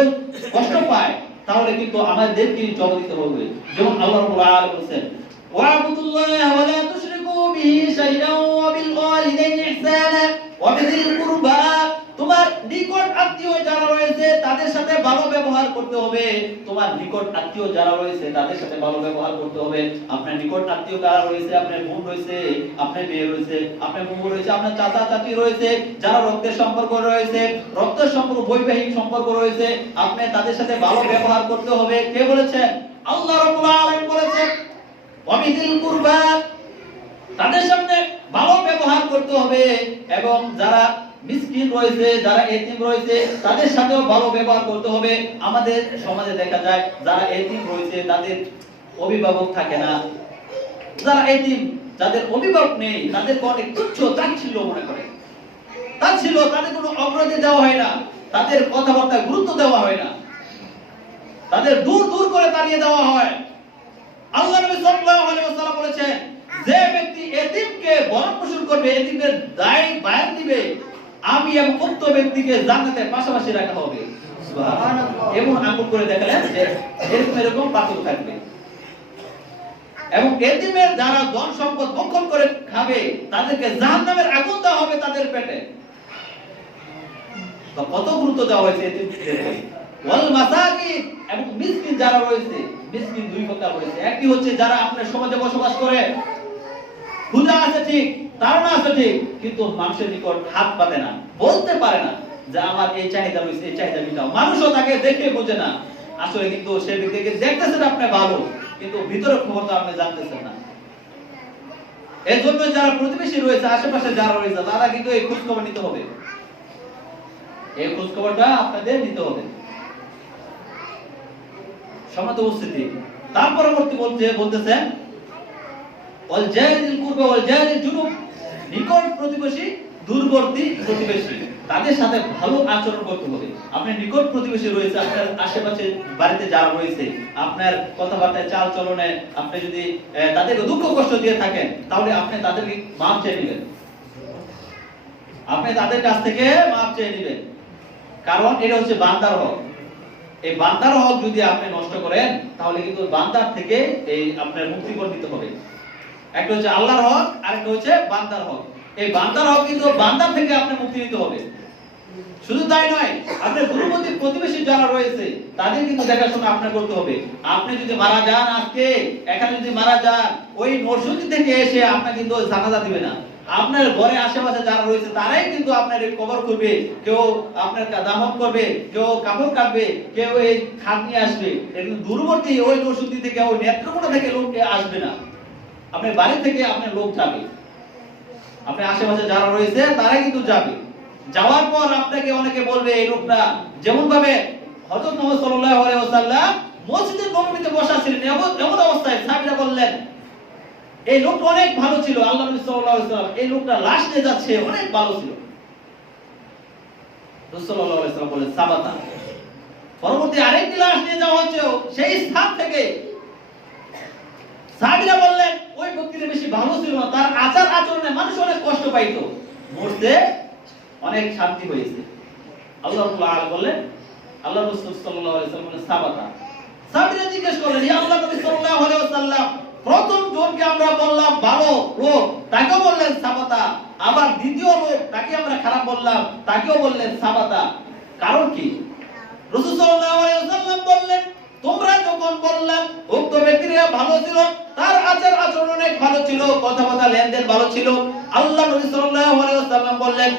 কষ্ট পায়, তাহলে কিন্তু আমাদেরকে জবাব দিতে হবে। যেমন আল্লাহ রাব্বুল আলামিন বলেন, ওয়া'বুদুল্লাহ ওয়া লা তুশরিকু বিহি শাইআন ওয়া বিল ওয়ালিদাইনি ইহসানা ওয়া বিযিল কুরবা। তোমার নিকট আত্মীয় যারা রয়েছে তাদের সাথে ভালো ব্যবহার করতে হবে। তোমার নিকট আত্মীয় যারা রয়েছে তাদের সাথে ভালো ব্যবহার করতে হবে। আপনার নিকট আত্মীয় কারা রয়েছে? আপনার বোন রয়েছে, আপনার মেয়ে রয়েছে, আপনার বউ রয়েছে, আপনার চাচা চাচি রয়েছে, যারা রক্তের সম্পর্ক রয়েছে, রক্তের সম্পর্ক, বৈবাহিক সম্পর্ক রয়েছে, আপনি তাদের সাথে ভালো ব্যবহার করতে হবে। কে বলেছেন? আল্লাহ রাব্বুল আলামিন বলেছেন, ওয়াবিদিল কুরবা, তাদের সামনে ভালো ব্যবহার করতে হবে। এবং যারা মিসকিন রয়েছে, যারা এতিম রয়েছে, তাদের সাথেও ভালো ব্যবহার করতে হবে। আমাদের সমাজে দেখা যায় যারা এতিম রয়েছে তাদের অভিভাবক থাকে না, যারা এতিম, যাদের অভিভাবক নেই, তাদেরকে অনেক তুচ্ছ তাচ্ছিল্য মনে করে, তাদের কোনো অগ্রাধিকার দেওয়া হয় না, তাদের কথাবার্তায় গুরুত্ব দেওয়া হয় না, তাদের দূর দূর করে তাড়িয়ে দেওয়া হয়। আল্লাহ নবী সাল্লাল্লাহু আলাইহি ওয়াসাল্লাম বলেছেন, যে ব্যক্তি এতিমকে ভরণ পোষণ করবে, এতিমের দায় বায়ান দিবে, আমি এবং উক্ত ব্যক্তিকে জান্নাতের পাশাপাশি রাখা হবে। সুবহানাল্লাহ। এমন আমল করে দেখালেন যে এরকম পার্থক্য থাকবে। এবং এতিমের যারা ধন সম্পদ ভক্ষণ করে খাবে, তাদেরকে জাহান্নামের আগুন দেওয়া হবে তাদের পেটে। তো কত গুরুত্ব দেওয়া হয়েছে এতিমদেরকে। ওয়াল মাসাকিন, এবং মিসকিন যারা রয়েছে, মিসকিন দুই প্রকার রয়েছে। একটি হচ্ছে যারা আপনার সমাজে বসবাস করে, ক্ষুধা আছে ঠিক, তাড়না আছে ঠিক, কিন্তু মানুষের নিকট হাত পাতে না, বলতে পারে না যে আমার এই চাহিদা রয়েছে, এই চাহিদা মেটাও। মানুষও তাকে দেখে বোঝে না, আসলে কিন্তু সে ব্যক্তিকে দেখতেছেন আপনি ভালো, কিন্তু ভিতরের খবর তো আপনি জানতেছেন না। এর জন্য যারা প্রতিবেশী রয়েছে, আশেপাশে যারা রয়েছে, তারা কিন্তু এই খোঁজ খবর নিতে হবে, এই খোঁজ খবরটা আপনাদের নিতে হবে। সম্মানিত উপস্থিতি, তার পরবর্তী বলতেছেন ওয়াল জারিল কুরবা ওয়াল জারিল জুনুব, নিকট প্রতিবেশী, দূরবর্তী প্রতিবেশী, তাদের সাথে ভালো আচরণ করতে হবে। আপনার নিকট প্রতিবেশী রয়েছে, আপনার আশেপাশে বাড়িতে যারা রয়েছে, আপনার কথাবার্তায়, চাল চলনে আপনি যদি তাদেরকে দুঃখ কষ্ট দিয়ে থাকেন, তাহলে আপনি তাদেরকে মাফ চেয়ে নেবেন, আপনি তাদের কাছ থেকে মাফ চেয়ে নেবেন। কারণ এটা হচ্ছে বান্দার হক। এই বান্দার হক যদি আপনি নষ্ট করেন তাহলে কিন্তু বান্দার থেকে এই আপনার মুক্তি করে দিতে হবে। একটা হচ্ছে আল্লাহর হক আর একটা হচ্ছে বান্দার হক। এই বান্দার হক কিন্তু বান্দার থেকে আপনি মুক্তি দিতে হবে। শুধু তাই নয়, আপনার দূরবর্তী প্রতিবেশী যারা রয়েছে তাদের কিন্তু দেখাশোনা আপনার করতে হবে। আপনি যদি মারা যান, আজকে এখানে যদি মারা যান, ওই নরসিংদী থেকে এসে আপনার কিন্তু জানাজা দিবে না। আপনার ঘরে আশেপাশে যারা রয়েছে তারাই কিন্তু আপনার কবর করবে, কেউ আপনার দাফন করবে, কেউ কাপড় কাটবে, কেউ এই খাট নিয়ে আসবে। কিন্তু দূরবর্তী ওই নরসিংদী থেকে ওই নেত্রকোনা থেকে লোক আসবে না, আপনার বাড়ি থেকে আপনার লোক যাবে। আপনার আশেপাশে যারা রয়েছে তারাই কিন্তু যাবে। যাওয়ার পর আপনাকে অনেকে বলবে এই লোকটা, যেমন ভাবে হযরত মুহাম্মদ সাল্লাল্লাহু আলাইহি ওয়াসাল্লাম মসজিদের নববীতে বসা ছিলেন, এমন অবস্থায় সাহাবীরা বললেন এই লোকটা অনেক ভালো ছিল। আল্লাহ নবী সাল্লাল্লাহু আলাইহি ওয়াসাল্লাম এই লোকটা লাশ নিয়ে যাচ্ছে, অনেক ভালো ছিল। রাসূল সাল্লাল্লাহু আলাইহি ওয়াসাল্লাম বলেন সাবাতা। পরবর্তী আরেকটি লাশ নিয়ে যাওয়া হচ্ছে সেই স্থান থেকে। সাহাবীরা বললেন ওই ব্যক্তিটা বেশি ভালো ছিল না, তার আচার আচরণে মানুষ অনেক কষ্ট পাইতো, মরতে অনেক শান্তি হয়েছে। আল্লাহ রাব্বুল আলামিন বললেন, আল্লাহ রাসূল সাল্লাল্লাহু আলাইহি ওয়াসাল্লাম বলেন সাবাতা। সাহাবীরা জিজ্ঞেস করলেন ইয়া আল্লাহ নবী সাল্লাল্লাহু আলাইহি ওয়াসাল্লাম, প্রথম জনকে আমরা বললাম ভালো লোক, তাকেও বললেন সাবাতা, আবার দ্বিতীয় লোক তাকে আমরা খারাপ বললাম, তাকেও বললেন সাবাতা, কারণ কি? রাসূল সাল্লাল্লাহু আলাইহি ওয়াসাল্লাম বললেন তোমরা যখন বললাম উক্ত ব্যক্তিরা ভালো ছিল, তার আচার আচরণ অনেক ভালো ছিল, কথাবার্তা লেনদেন ভালো ছিল, আল্লাহ নবী সাল্লাল্লাহু আলাইহি ওয়াসাল্লাম বললেন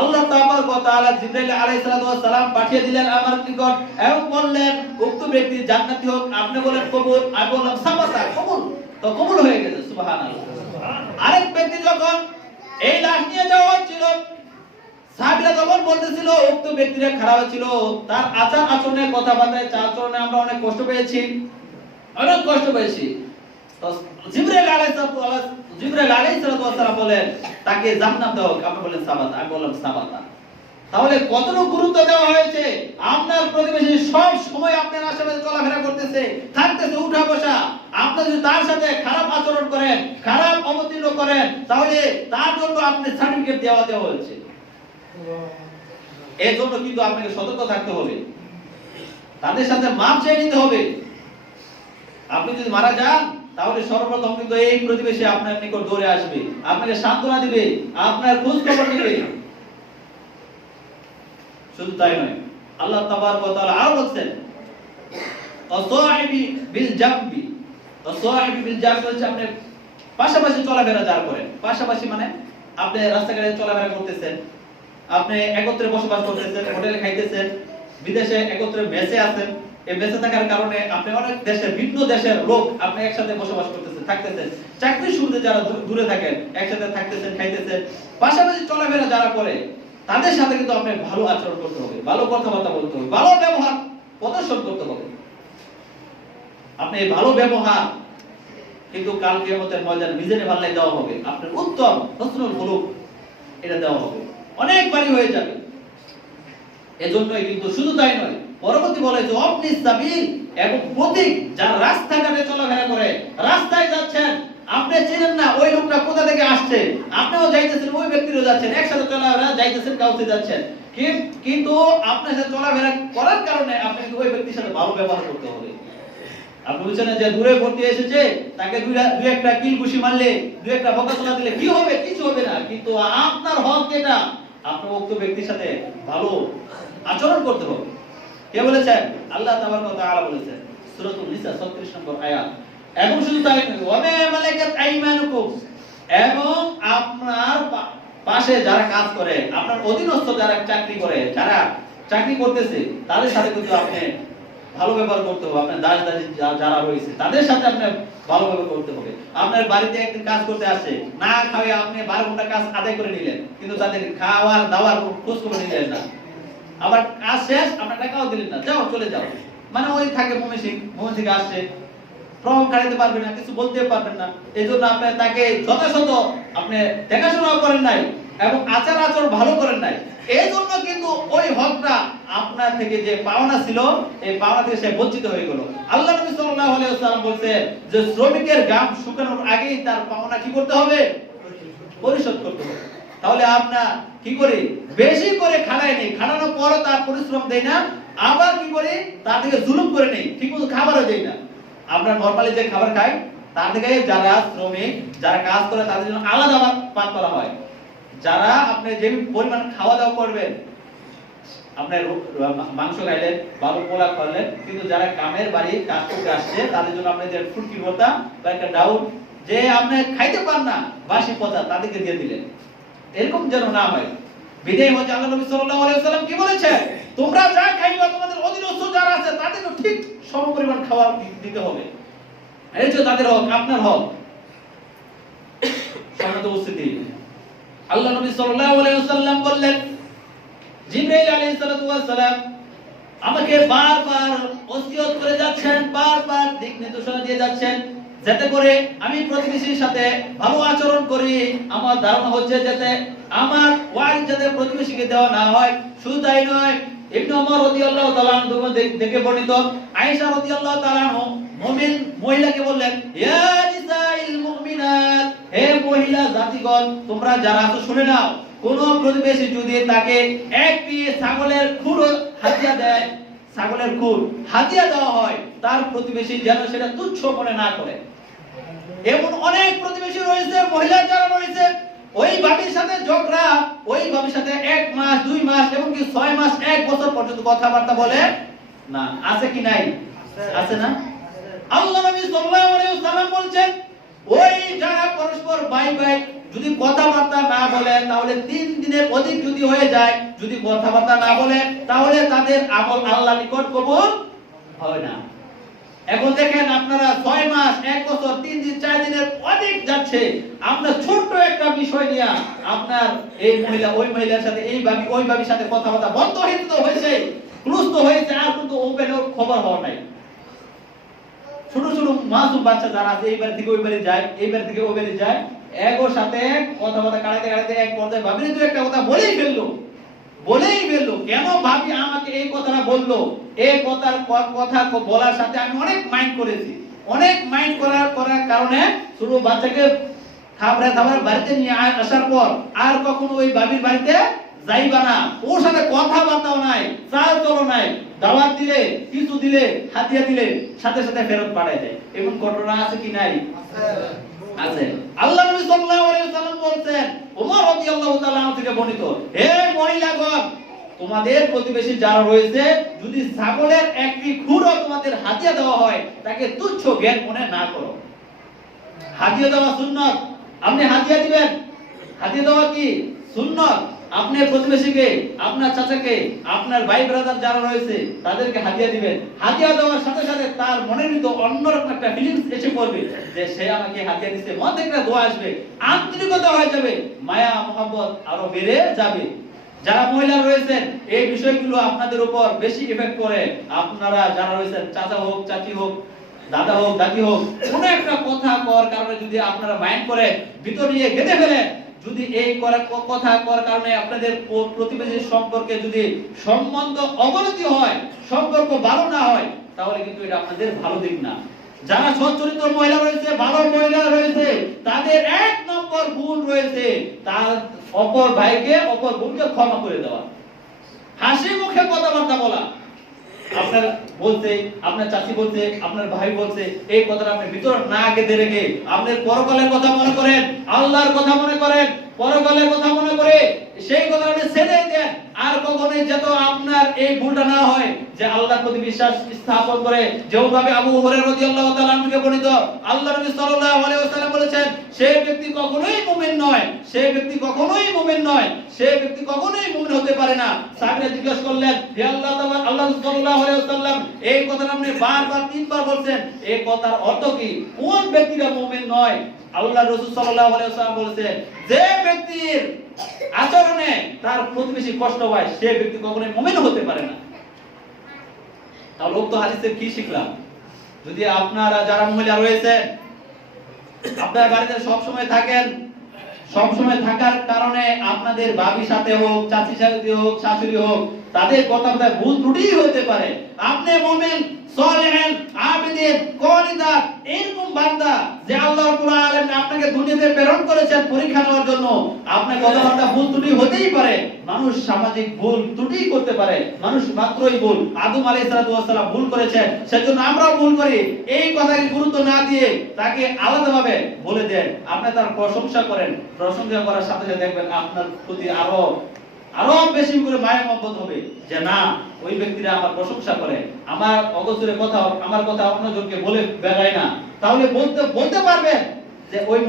আল্লাহ তাবারক ওয়া তাআলা জিবরাইল আলাইহিস সালাম পাঠিয়ে দিলেন আমার নিকট এবং বললেন উক্ত ব্যক্তি জান্নাতি হোক। আপনি বলেন কবুল, আমি বললাম সাবাতা, কবুল, তো কবুল হয়ে গেছে। সুবহানাল্লাহ। আরেক ব্যক্তি যখন এই লাশ নিয়ে যাওয়া হচ্ছিল, সাহাবীরা যখন বলতেছিল উক্ত ব্যক্তিরা খারাপ ছিল, তার আচার আচরণে কথাবার্তায় আচরণে আমরা অনেক কষ্ট পেয়েছি, অনেক কষ্ট পেয়েছি। তো জিবরাইল আলাইহিস সালাম বলেন তাকে জান্নাত দাও, আপনি বলেন সাবাতা, আমি বললাম সাবাতা। তাহলে কতটুকু গুরুত্ব দেওয়া হয়েছে। আপনার প্রতিবেশী সব সময় আপনার আশেপাশে চলাফেরা করতেছে, থাকতেছে, উঠা বসা, আপনি যদি তার সাথে খারাপ আচরণ করেন, খারাপ অবতীর্ণ করেন, তাহলে তার জন্য আপনি সার্টিফিকেট দেওয়া হয়েছে। এর জন্য কিন্তু আপনাকে সতর্ক থাকতে হবে, তাদের সাথে মাপ চেয়ে নিতে হবে। আপনি যদি মারা যান তাহলে সর্বপ্রথম কিন্তু এই প্রতিবেশী আপনার নিকট দৌড়ে আসবে, আপনাকে সান্ত্বনা দিবে, আপনার খোঁজ খবর নেবে। শুধু তাই নয়, আল্লাহ তাবারক ওয়া তাআলা আরো বলেন আসাহিবি বিল জামবি। আসাহিবি বিল জামবি হচ্ছে আপনি পাশাপাশি চলাফেরা যারা করেন, পাশাপাশি মানে আপনি রাস্তাঘাটে চলাফেরা করতেছেন, আপনি একত্রে বসবাস করতেছেন, হোটেলে খাইতেছেন, বিদেশে একত্রে মেসে আছেন। এই মেসে থাকার কারণে আপনি অনেক দেশের ভিন্ন দেশের লোক আপনি একসাথে বসবাস করতেছেন, থাকতেছেন। চাকরির শুরুতে যারা দূরে থাকেন একসাথে থাকতেছেন, খাইতেছেন, পাশাপাশি চলাফেরা যারা করে তাদের সাথে কিন্তু আপনি ভালো আচরণ করতে হবে, ভালো কথাবার্তা বলতে হবে, ভালো ব্যবহার প্রদর্শন করতে হবে। আপনি এই ভালো ব্যবহার কিন্তু কাল কিয়ামতের ময়দানে মিজানে পাল্লায় দেওয়া হবে, আপনার উত্তম হসনুল খুলুক এটা দেওয়া হবে, অনেক বাড়ি হয়ে যাবে। এজন্যই কিন্তু শুধু তাই নয়, পরবর্তী বলে যে অবনিস সাবিল এবং প্রতীক, যারা রাস্তাঘাটে চলাফেরা করে, রাস্তায় যাচ্ছেন, আপনি চেনেন না ওই লোকটা কোথা থেকে আসছে, আপনিও যাইতেছেন, ওই ব্যক্তিও যাচ্ছেন, একসাথে চলাফেরা যাইতেছেন, কাউকে যাচ্ছেন, কিন্তু আপনার সাথে চলাফেরা করার কারণে আপনি ওই ব্যক্তির সাথে ভালো ব্যবহার করতে হবে। আপনি বুঝছেন যে দূরে ভর্তি এসেছে, তাকে দুই একটা কিল ঘুষি মারলে, দুই একটা বকাচলা দিলে কি হবে? কিছু হবে না। কিন্তু আপনার হক যেটা, আপনার উক্ত ব্যক্তির সাথে ভালো আচরণ করতে হবে। কে বলেছেন? আল্লাহ তাবারক ওয়া তাআলা বলেছেন সূরাতুন নিসা 36 নম্বর আয়াত। এবং শুধু তাই নয়, ওয়া মা মালাকাত আইমানুকুম, এবং আপনার পাশে যারা কাজ করে, আপনার অধীনস্থ যারা চাকরি করে, যারা চাকরি করতেছে, তাদের সাথে কিন্তু আপনি ভালো ব্যবহার করতে হবে। আপনার দাস দাসী যারা রয়েছে তাদের সাথে আপনি ভালো ব্যবহার করতে হবে। আপনার বাড়িতে একদিন কাজ করতে আসে, না খাওয়া আপনি 12 ঘন্টা কাজ আদায় করে নিলেন, কিন্তু তাদের খাওয়ার দাওয়ার খোঁজ খবর নিলেন না, আবার কাজ শেষ আপনার টাকাও দিলেন না, যাও চলে যাও, মানে ওই থাকে মোমেন থেকে আসছে, ফর্ম কাটাতে পারবেন না, কিছু বলতে পারবেন না। এই জন্য আপনি তাকে যথাযথ আপনি দেখাশোনাও করেন নাই এবং আচার আচরণ ভালো করেন নাই। এই জন্য কিন্তু ওই হকটা আপনার থেকে যে পাওনা ছিল, এই পাওনা থেকে সে বঞ্চিত হয়ে গেল। আল্লাহ নবী সাল্লাল্লাহু আলাইহি ওয়াসাল্লাম বলেন যে শ্রমিকের ঘাম শুকানোর আগেই তার পাওনা কি করতে হবে? পরিশোধ করতে হবে। তাহলে আপনার কি করি, বেশি করে খাড়াই নেই, খাড়ানোর পরও তার পরিশ্রম দেই না, আবার কি করি, তার থেকে জুলুম করে নেই, ঠিক মতো খাবারও দেই না। আমরা নরমালি যে খাবার খাই তার থেকে যারা শ্রমিক, যারা কাজ করে তাদের জন্য আলাদা পান করা হয়। যারা আপনি যে পরিমাণ খাওয়া দাওয়া করবেন, আপনার মাংস খাইলেন, ভালো পোলা করলেন, কিন্তু যারা কামের বাড়ি কাজ করতে আসছে তাদের জন্য আপনি যে ফুটকি ভর্তা বা একটা ডাউল যে আপনি খাইতে পান না বাসি পচা তাদেরকে দিয়ে দিলেন, এরকম যেন না হয়। বিদায় হচ্ছে আল্লাহ নবী সাল্লাল্লাহু আলাইহি ওয়াসাল্লাম কি বলেছে, তোমরা যা খাইবা তোমাদের অধীনস্থ যারা আছে তাদেরকে ঠিক সমপরিমাণ খাবার দিতে হবে। এই যে তাদের হক, আপনার হক। সম্মানিত উপস্থিতি, আল্লাহ নবী সাল্লাল্লাহু আলাইহি ওয়াসাল্লাম বললেন, জিবরাইল আলাইহিস সালাতু ওয়াস সালাম আমাকে বারবার ওসিয়ত করে যাচ্ছেন, বারবার দিক নির্দেশনা দিয়ে যাচ্ছেন, যাতে করে আমি প্রতিবেশীর সাথে ভালো আচরণ করি। আমার ধারণা হচ্ছে যাতে আমার ওয়ারিস যাতে প্রতিবেশীকে দেওয়া না হয়। শুধু তাই নয়, ইবনে ওমর রাদিয়াল্লাহু তাআলা আনহু থেকে বর্ণিত, আয়েশা রাদিয়াল্লাহু তাআলা আনহা মুমিন মহিলাকে বললেন, ইয়া নিসাইল মুমিনাত, হে মহিলা জাতিগণ তোমরা যারা আছো শুনে নাও, কোন প্রতিবেশী যদি তাকে এক পিস ছাগলের খুর হাদিয়া দেয়, ছাগলের খুর হাদিয়া দেওয়া হয়, তার প্রতিবেশী যেন সেটা তুচ্ছ মনে না করে। এমন অনেক প্রতিবেশী রয়েছে, মহিলা যারা রয়েছে, ওই বাবির সাথে ঝগড়া, ওই বাবির সাথে 1 মাস 2 মাস এমনকি 6 মাস 1 বছর পর্যন্ত কথাবার্তা বলে না। আছে কি নাই? আছে না? আল্লাহ নবী সাল্লাল্লাহু আলাইহি ওয়াসাল্লাম বলছেন, ওই যারা পরস্পর ভাই ভাই যদি কথাবার্তা না বলে তাহলে 3 দিনের অধিক যদি হয়ে যায়, যদি কথাবার্তা না বলে তাহলে তাদের আমল আল্লাহর নিকট কবুল হয় না। এখন দেখেন আপনারা 6 মাস 1 বছর 3 দিন 4 দিনের অধিক যাচ্ছে, আমরা ছোট্ট একটা বিষয় নিয়ে আপনার এই মহিলা ওই মহিলার সাথে, এই ভাবি ওই ভাবির সাথে কথাবার্তা বন্ধ হয়েছে, ক্লোজ তো হয়েছে, আর কিন্তু ওপেন খবর হওয়া নাই। ছোট ছোট মাসুম বাচ্চা যারা আছে এইবার থেকে ওইবারে যায়, এইবার থেকে ওইবারে যায়, এগোর সাথে কথাবার্তা কাটাতে কাটাতে এক পর্যায়ে ভাবি তো একটা কথা বলেই ফেললো। কেন ভাবি আমাকে এই কথাটা বললো, এই কথা বলার সাথে আমি অনেক মাইন্ড করেছি, অনেক মাইন্ড করার কারণে ছোট বাচ্চাকে খাবার বাড়িতে নিয়ে আসার পর আর কখনো ওই ভাবির বাড়িতে যাইবা না, ওর সাথে কথাবার্তাও নাই, চাল চলো নাই, দাওয়াত দিলে কিছু দিলে হাদিয়া দিলে সাথে সাথে ফেরত পাঠায় দেয়। এমন ঘটনা আছে কি নাই? আছে। আল্লাহ নবী সাল্লাল্লাহু আলাইহি ওয়াসাল্লাম বলেন, ওমর রাদিয়াল্লাহু তাআলা থেকে বর্ণিত, হে মহিলাগণ তোমাদের প্রতিবেশী যারা রয়েছে যদি ছাগলের একটি খুরও তোমাদের হাদিয়া দেওয়া হয় তাকে তুচ্ছ জ্ঞান মনে না করো। হাদিয়া দেওয়া সুন্নাত, আপনি হাদিয়া দিবেন, হাদিয়া দেওয়া কি সুন্নাত। আপনি প্রতিবেশীকে, আপনার চাচাকে, আপনার ভাই ব্রাদার যারা রয়েছে তাদেরকে হাদিয়া দিবেন। হাদিয়া দেওয়ার সাথে সাথে তার মনের ভিতর অন্যরকম একটা ফিলিংস এসে পড়বে যে সে আমাকে হাদিয়া দিয়েছে, মন থেকে একটা দোয়া আসবে, আন্তরিকতা হয়ে যাবে, মায়া মহব্বত আরো বেড়ে যাবে। যারা মহিলা রয়েছেন এই বিষয়গুলো আপনাদের উপর বেশি ইফেক্ট করে। আপনারা যারা রয়েছেন, চাচা হোক চাচি হোক, দাদা হোক দাদি হোক, কোন একটা কথা কর কারণে যদি আপনারা মাইন্ড করে ভিতর নিয়ে গেঁথে ফেলেন, যদি এই কথা করার কারণে আপনাদের প্রতিবেশীর সম্পর্কে যদি সম্বন্ধ অবনতি হয়, সম্পর্ক ভালো না হয়, তাহলে কিন্তু এটা আপনাদের ভালো দিক না। যারা সচ্চরিত্র মহিলা রয়েছে, ভালো মহিলা রয়েছে, তাদের 1 নম্বর গুণ রয়েছে তার অপর ভাইকে, অপর বোনকে ক্ষমা করে দেওয়া, হাসি মুখে কথাবার্তা বলা। আপনার বলতে, আপনার চাচি বলতে, আপনার ভাই বলতে, এই কথাটা আপনি ভিতর না গেঁথে রেখে আপনার পরকালের কথা মনে করেন, আল্লাহর কথা মনে করেন, পরকালের কথা মনে করে সেই কথা আপনি ছেড়ে দেন। আর কখনোই যত আপনার এই ভুলটা না হয় যে আল্লাহর প্রতি বিশ্বাস স্থাপন করে, যেভাবে আবু হুরায়রা রাদিয়াল্লাহু তাআলা আনহু বর্ণিত, আল্লাহ নবী সাল্লাল্লাহু আলাইহি ওয়াসাল্লাম বলেছেন, সেই ব্যক্তি কখনোই মুমিন নয়, সেই ব্যক্তি কখনোই মুমিন নয়, সেই ব্যক্তি কখনোই মুমিন হতে পারে না। সাহাবীরা জিজ্ঞাসা করলেন, হে আল্লাহ সাল্লাল্লাহু আলাইহি ওয়াসাল্লাম, এই কথাটা আপনি বারবার 3 বার বলছেন, এই কথার অর্থ কি? কোন ব্যক্তিটা মুমিন নয়? আল্লাহ রাসূল সাল্লাল্লাহু আলাইহি ওয়াসাল্লাম বলেছেন, যে ব্যক্তির আচরণে তার প্রতিবেশী কষ্ট হয় সে ব্যক্তি কখনোই মুমিন হতে পারে না। তাহলে উক্ত হাদিসে কি শিখলাম? যদি আপনারা যারা মহিলা রয়েছেন আপনার বাড়িতে সব সময় থাকেন, সব সময় থাকার কারণে আপনাদের ভাবির সাথে হোক, চাচির সাথে হোক, শাশুড়ি হোক, তাদের কথাবার্তায় ভুল ত্রুটি হতে পারে। আপনি মুমিন, সালেহিন, আবিদিন, কনিদাত এরকম বান্দা যে আল্লাহ রাব্বুল আলামিন আপনাকে দুনিয়াতে প্রেরণ করেছেন পরীক্ষা নেওয়ার জন্য, আপনার কথাবার্তা ভুল ত্রুটি হতেই পারে। মানুষ সামাজিক ভুল ত্রুটি করতে পারে, মানুষ মাত্রই ভুল। আদম আলাইহিস সালাম ভুল করেছেন, সেজন্য আমরাও ভুল করি। এই কথাকে গুরুত্ব না দিয়ে তাকে আলাদাভাবে বলে দেন, আপনি তার প্রশংসা করেন, প্রশংসা করার সাথে সাথে দেখবেন আপনার প্রতি আরো বেশি করে মায়া মহব্বত হবে যে না, ওই ব্যক্তিরা আমার প্রশংসা করে, আমার অগোচরে কথা, আমার কথা অন্যজনকে বলে বেড়ায় না। তাহলে বলতে পারবেন যে ওই